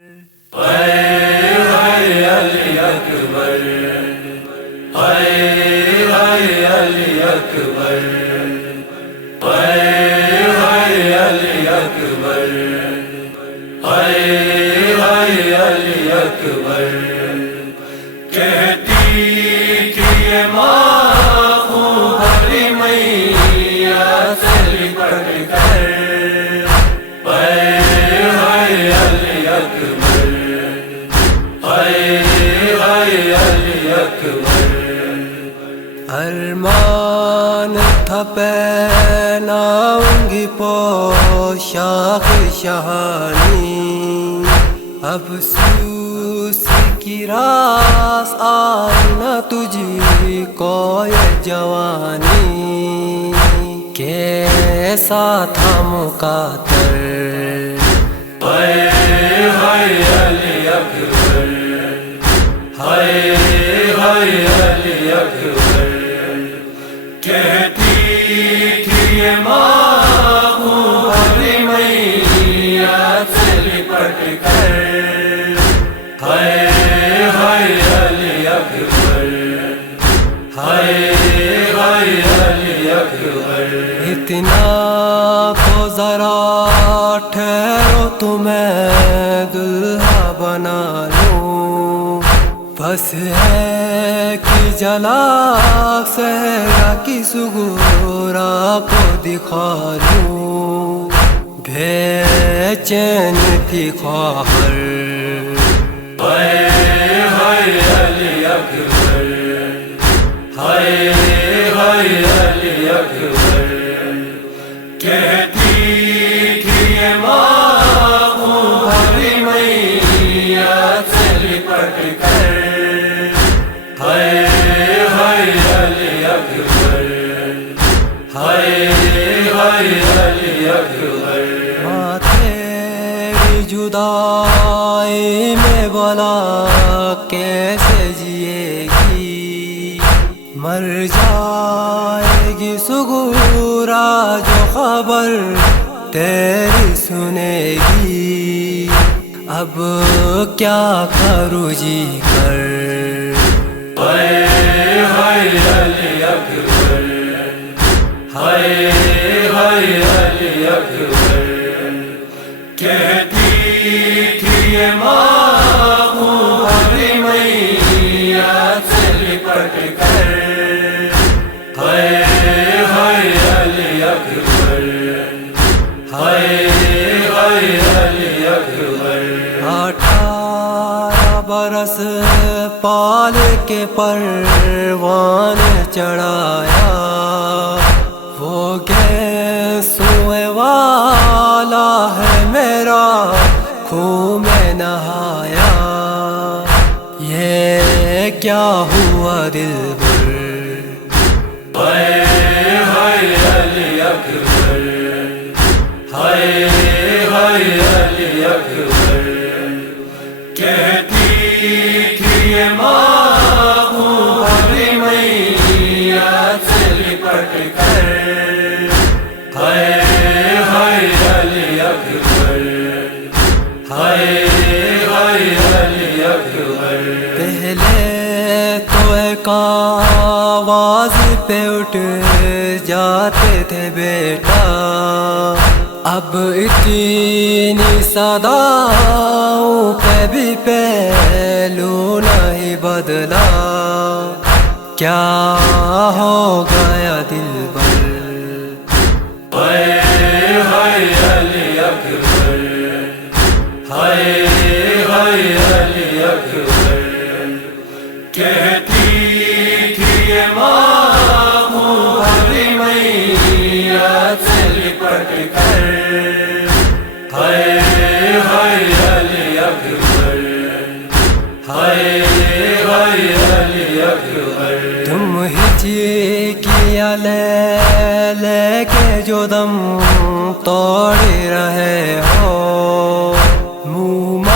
कहती थी ये माँ भरी मैया से लिपट कर अली अकबर, अली अकबर। अरमान था पहनाऊंगी पोशाक शहानी, अफसोस की रास आई न तुझको ये जवानी। कैसा था मुकातर अली अकबर, अली अकबर। कहती थी ये माँ भरी मैया से लिपट कर अली अकबर, अली अकबर। इतना तो जरा ठहरो तुम्हें दुल्हा बना लूं, बस है कि जला सहरा की सुगुरा को दिखा लूं। बेचैन थी ख्वाहर अली अकबर, अली अकबर। कहती थी ये माँ भरी मैया से लिपट कर अली अकबर, अली अकबर। माँ तेरी जुदाई में भला कैसे जिएगी, मर जाएगी सुगुरा जो खबर तेरी सुनेगी। अब क्या करूँ जी कर अली अकबर, अली अकबर। कहती थी ये माँ भरी मैया से लिपट कर अली अकबर, अली अकबर। 18 बरस पाल के परवान चढ़ाया, वो गैसुए वाला है मेरा खून में नहाया। ये क्या हुआ दिलबर अली अकबर, अली अकबर। कहती थी ये माँ भरी मैया से लिपट कर अली अकबर, अली अकबर। पहले तो एक आवाज पे उठ जाते थे बेटा, अब इतनी सदाओं पे भी पहलू नहीं बदला। क्या हो गया दिलबर अली अकबर, अली अकबर। कहती थी ये माँ भरी मैया से लिपट कर अली अकबर, अली अकबर। तुम हिची किया ले के जो दम तोड़ रहे हो, मुँह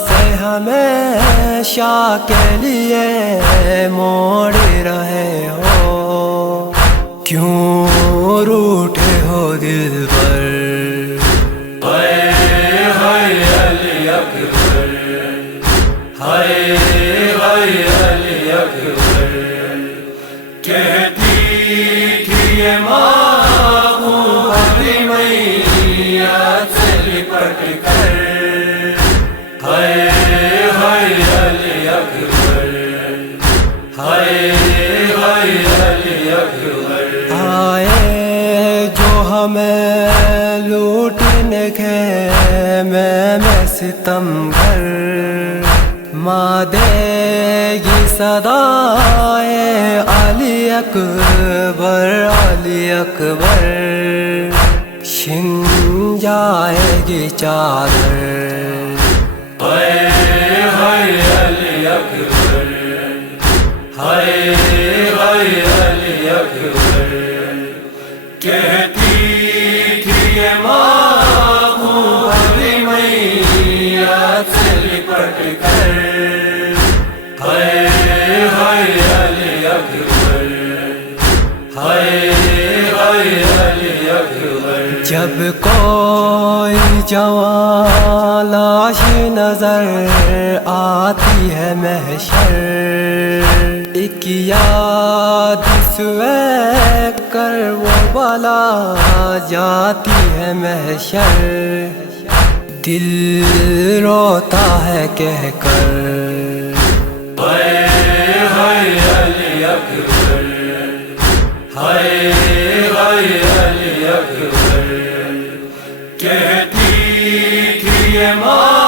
से हमेशा के लिए मोड़ रहे हो। क्यों रूठे हो दिल पर अली अकबर, लिपट कर, हाय हाय अली अकबर, हाय हाय अली अकबर। आए जो हमें लूटने खेमे में सितमगर, माँ देगी सदाए अली अकबर, अली अकबर। छिन जाएगी चादर, हाय हाय अली अकबर, हाय हाय अली अकबर। कहती थी ये माँ बड़ी मैया से लिपट कर, हाय हाय अली अकबर, हाय हाय अली अकबर। जब कोई जवान लाश नजर आती है महशर, एक याद स्वे कर वो बला जाती है महशर। दिल रोता है कहकर, हाय हाय अली अकबर, हाय हाय अली अकबर। कहती थी ये माँ